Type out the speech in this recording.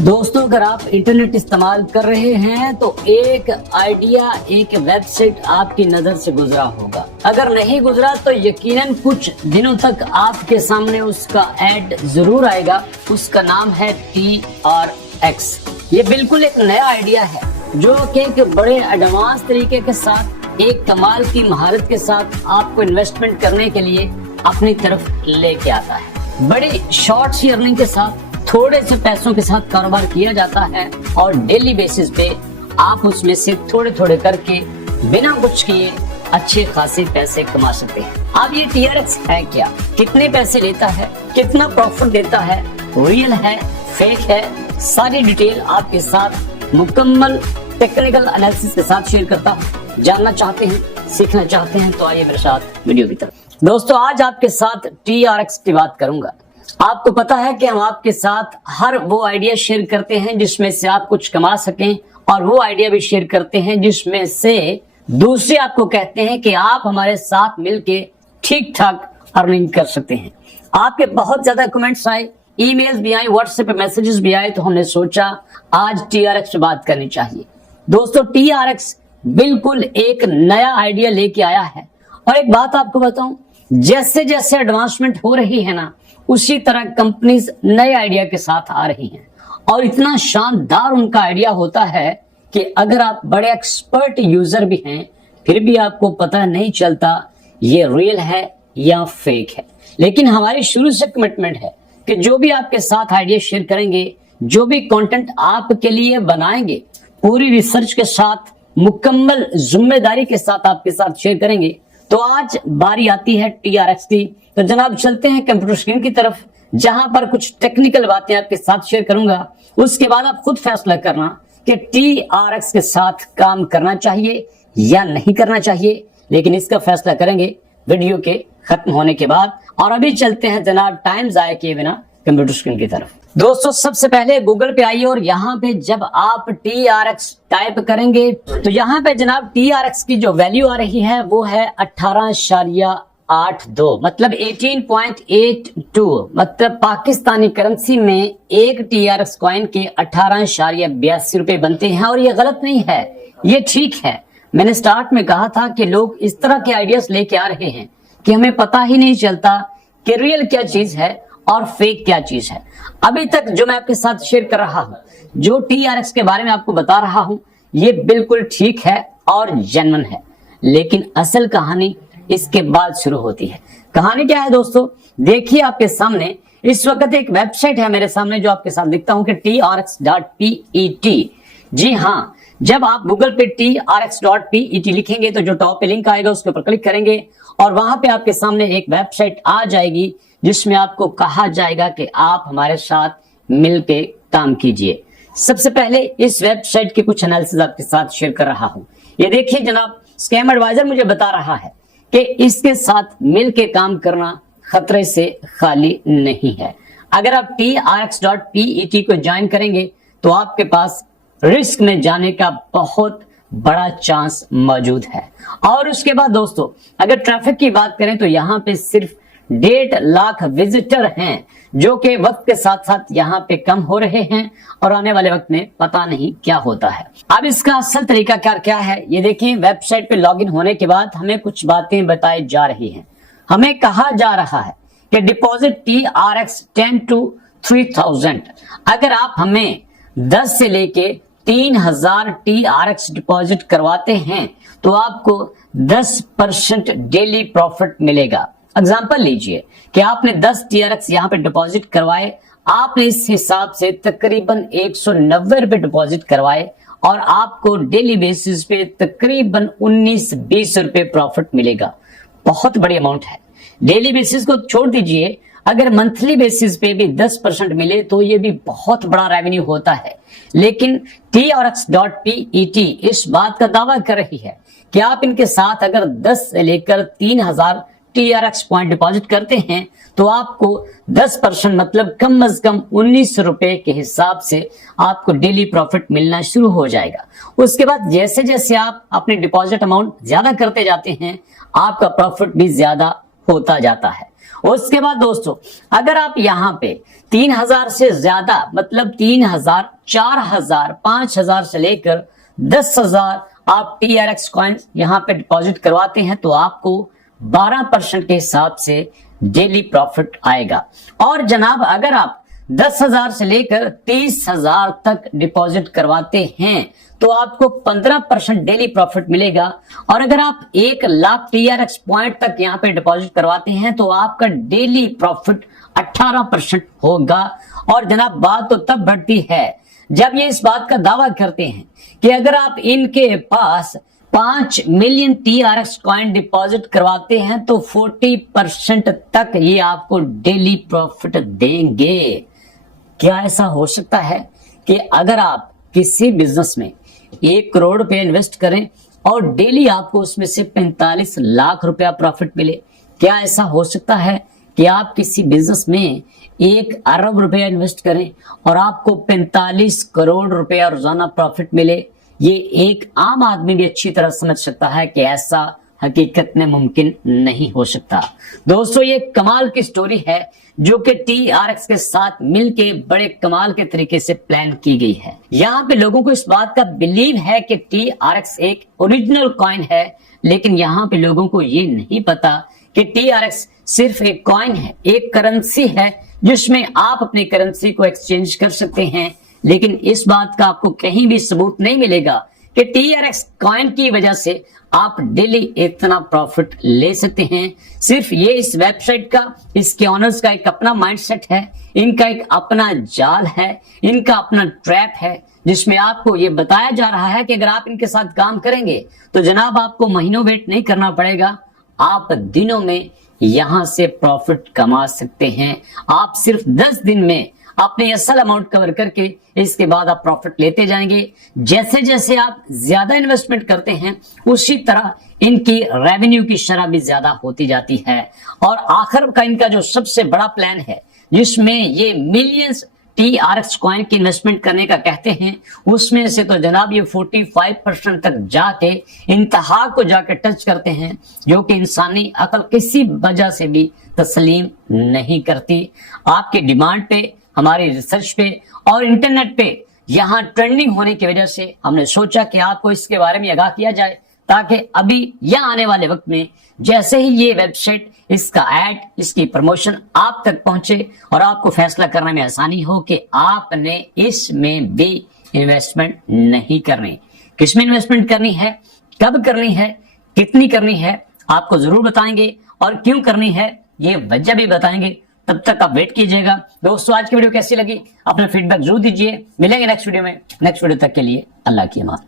दोस्तों, अगर आप इंटरनेट इस्तेमाल कर रहे हैं तो एक आइडिया, एक वेबसाइट आपकी नजर से गुजरा होगा। अगर नहीं गुजरा तो यकीनन कुछ दिनों तक आपके सामने उसका ऐड जरूर आएगा। उसका नाम है TRX। ये बिल्कुल एक नया आइडिया है जो कि एक बड़े एडवांस तरीके के साथ, एक कमाल की महारत के साथ आपको इन्वेस्टमेंट करने के लिए अपनी तरफ लेके आता है। बड़ी शॉर्ट सी अर्निंग के साथ, थोड़े से पैसों के साथ कारोबार किया जाता है और डेली बेसिस पे आप उसमें से थोड़े थोड़े करके बिना कुछ किए अच्छे खासे पैसे कमा सकते हैं। अब ये TRX है क्या, कितने पैसे लेता है, कितना प्रॉफिट देता है, रियल है, फेक है, सारी डिटेल आपके साथ मुकम्मल टेक्निकल एनालिसिस के साथ शेयर करता हूँ। जानना चाहते हैं, सीखना चाहते हैं तो आइए मेरे साथ वीडियो की तरफ। दोस्तों, आज आपके साथ TRX की बात करूंगा। आपको पता है कि हम आपके साथ हर वो आइडिया शेयर करते हैं जिसमें से आप कुछ कमा सकें, और वो आइडिया भी शेयर करते हैं जिसमें से दूसरे आपको कहते हैं कि आप हमारे साथ मिलके ठीक ठाक अर्निंग कर सकते हैं। आपके बहुत ज्यादा कमेंट्स आए, ईमेल्स भी आए, व्हाट्सएप पे मैसेजेस भी आए, तो हमने सोचा आज TRX पे बात करनी चाहिए। दोस्तों, TRX बिल्कुल एक नया आइडिया लेके आया है। और एक बात आपको बताऊं, जैसे जैसे एडवांसमेंट हो रही है ना, उसी तरह कंपनीज नए आइडिया के साथ आ रही हैं। और इतना शानदार उनका आइडिया होता है कि अगर आप बड़े एक्सपर्ट यूजर भी हैं, फिर भी आपको पता नहीं चलता ये रियल है या फेक है। लेकिन हमारी शुरू से कमिटमेंट है कि जो भी आपके साथ आइडिया शेयर करेंगे, जो भी कंटेंट आपके लिए बनाएंगे, पूरी रिसर्च के साथ, मुकम्मल जिम्मेदारी के साथ आपके साथ शेयर करेंगे। तो आज बारी आती है TRX की। तो जनाब, चलते हैं कंप्यूटर स्क्रीन की तरफ, जहां पर कुछ टेक्निकल बातें आपके साथ शेयर करूंगा। उसके बाद आप खुद फैसला करना कि TRX के साथ काम करना चाहिए या नहीं करना चाहिए। लेकिन इसका फैसला करेंगे वीडियो के खत्म होने के बाद। और अभी चलते हैं जनाब टाइम जाया किए बिना कंप्यूटर स्क्रीन की तरफ। दोस्तों, सबसे पहले गूगल पे आइए और यहाँ पे जब आप TRX टाइप करेंगे तो यहाँ पे जनाब TRX की जो वैल्यू आ रही है वो है 18.82, मतलब 18.82, मतलब पाकिस्तानी करेंसी में एक TRX कॉइन के 18.82 रुपए बनते हैं। और ये गलत नहीं है, ये ठीक है। मैंने स्टार्ट में कहा था कि लोग इस तरह के आइडियाज लेके आ रहे हैं कि हमें पता ही नहीं चलता कि रियल क्या चीज है और फेक क्या चीज है। अभी तक जो मैं आपके साथ शेयर कर रहा हूं, जो TRX के बारे में आपको बता रहा हूं, ये बिल्कुल ठीक है और जेन्युइन है। लेकिन असल कहानी इसके बाद शुरू होती है। कहानी क्या है दोस्तों, देखिए आपके सामने इस वक्त एक वेबसाइट है मेरे सामने, जो आपके साथ लिखता हूं कि TRX.PET। जी हाँ, जब आप गूगल पे TRX.PET लिखेंगे तो जो टॉप पे लिंक आएगा उसके ऊपर क्लिक करेंगे और वहां पे आपके सामने एक वेबसाइट आ जाएगी जिसमें आपको कहा जाएगा कि आप हमारे साथ मिलके काम कीजिए। सबसे पहले इस वेबसाइट के कुछ एनालिसिस आपके साथ शेयर कर रहा हूं। ये देखिए जनाब, स्कैम एडवाइजर मुझे बता रहा है कि इसके साथ मिलके काम करना खतरे से खाली नहीं है। अगर आप TRX.PET को ज्वाइन करेंगे तो आपके पास रिस्क में जाने का बहुत बड़ा चांस मौजूद है। और उसके बाद दोस्तों, अगर ट्रैफिक की बात करें तो यहाँ पे सिर्फ 1.5 लाख विजिटर हैं, जो कि वक्त के साथ साथ यहाँ पे कम हो रहे हैं और आने वाले वक्त में पता नहीं क्या होता है। अब इसका असल तरीका क्या है, ये देखिए, वेबसाइट पे लॉगिन होने के बाद हमें कुछ बातें बताई जा रही हैं। हमें कहा जा रहा है कि डिपॉजिट TRX 10 to 3000। अगर आप हमें 10 से लेके 3000 TRX डिपॉजिट करवाते हैं तो आपको 10% डेली प्रॉफिट मिलेगा। एग्जाम्पल लीजिए कि आपने 10 TRX यहाँ पे डिपॉजिट करवाए, आपने इस हिसाब से तकरीबन 190 रुपए डिपॉजिट करवाए और आपको डेली बेसिस पे तकरीबन 19-20 रुपए प्रॉफिट मिलेगा। बहुत बड़ी अमाउंट है। डेली बेसिस को छोड़ दीजिए, अगर मंथली बेसिस पे भी 10% मिले तो ये भी बहुत बड़ा रेवेन्यू होता है। लेकिन TRX.PET इस बात का दावा कर रही है कि आप इनके साथ अगर 10 से लेकर 3000 TRX पॉइंट डिपॉजिट करते हैं तो आपको 10%, मतलब कम से कम 19 रुपए के हिसाब से आपको डेली प्रॉफिट मिलना शुरू हो जाएगा। उसके बाद जैसे जैसे आप अपने डिपॉजिट अमाउंट ज्यादा करते जाते हैं, आपका प्रॉफिट भी ज्यादा होता जाता है। उसके बाद दोस्तों अगर आप यहाँ पे 3000 से ज्यादा मतलब 3000, 4000, 5000 से लेकर 10,000 आप TRX कॉइन यहाँ पे डिपॉजिट करवाते हैं तो आपको 12% के हिसाब से डेली प्रॉफिट आएगा। और जनाब अगर आप 10,000 से लेकर 30,000 तक डिपॉजिट करवाते हैं तो आपको 15% डेली प्रॉफिट मिलेगा। और अगर आप 1 लाख TRX पॉइंट तक यहाँ पे डिपॉजिट करवाते हैं तो आपका डेली प्रॉफिट 18% होगा। और जनाब बात तो तब बढ़ती है जब ये इस बात का दावा करते हैं कि अगर आप इनके पास 5 मिलियन TRX कॉइन डिपॉजिट करवाते हैं तो 40% तक ये आपको डेली प्रॉफिट देंगे। क्या ऐसा हो सकता है कि अगर आप किसी बिजनेस में 1 करोड़ रुपए इन्वेस्ट करें और डेली आपको उसमें से 45 लाख रुपया प्रॉफिट मिले? क्या ऐसा हो सकता है कि आप किसी बिजनेस में 1 अरब रुपया इन्वेस्ट करें और आपको 45 करोड़ रुपया रोजाना प्रॉफिट मिले? ये एक आम आदमी भी अच्छी तरह समझ सकता है कि ऐसा हकीकत में मुमकिन नहीं हो सकता। दोस्तों ये कमाल की स्टोरी है जो कि TRX के साथ मिलके बड़े कमाल के तरीके से प्लान की गई है। यहाँ पे लोगों को इस बात का बिलीव है कि TRX एक ओरिजिनल कॉइन है, लेकिन यहाँ पे लोगों को ये नहीं पता कि TRX सिर्फ एक कॉइन है, एक करेंसी है जिसमें आप अपनी करेंसी को एक्सचेंज कर सकते हैं। लेकिन इस बात का आपको कहीं भी सबूत नहीं मिलेगा कि TRX कॉइन की वजह से आप डेली इतना प्रॉफिट ले सकते हैं। सिर्फ ये इस वेबसाइट का, इसके ऑनर्स का एक अपना माइंडसेट है, इनका एक अपना जाल है, इनका अपना ट्रैप है जिसमें आपको ये बताया जा रहा है कि अगर आप इनके साथ काम करेंगे तो जनाब आपको महीनों वेट नहीं करना पड़ेगा, आप दिनों में यहां से प्रॉफिट कमा सकते हैं। आप सिर्फ 10 दिन में अपने असल अमाउंट कवर करके इसके बाद आप प्रॉफिट लेते जाएंगे। जैसे जैसे आप ज्यादा इन्वेस्टमेंट करते हैं उसी तरह इनकी रेवेन्यू की शरह भी ज्यादा होती जाती है। और आखिर का इनका जो सबसे बड़ा प्लान है जिसमें ये मिलियंस TRX कॉइन की इन्वेस्टमेंट करने का कहते हैं, उसमें से तो जनाब ये 45% तक जाके इंतहा को जाके टच करते हैं जो कि इंसानी अकल किसी वजह से भी तस्लीम नहीं करती। आपके डिमांड पे, हमारी रिसर्च पे और इंटरनेट पे यहाँ ट्रेंडिंग होने की वजह से हमने सोचा कि आपको इसके बारे में आगाह किया जाए ताकि अभी या आने वाले वक्त में जैसे ही ये वेबसाइट, इसका ऐड, इसकी प्रमोशन आप तक पहुंचे और आपको फैसला करने में आसानी हो कि आपने इसमें भी इन्वेस्टमेंट नहीं करनी। किसमें इन्वेस्टमेंट करनी है, कब करनी है, कितनी करनी है, आपको जरूर बताएंगे और क्यों करनी है ये वजह भी बताएंगे। तब तक आप वेट कीजिएगा। दोस्तों आज की वीडियो कैसी लगी अपना फीडबैक जरूर दीजिए। मिलेंगे नेक्स्ट वीडियो में। नेक्स्ट वीडियो तक के लिए अल्लाह की अमान।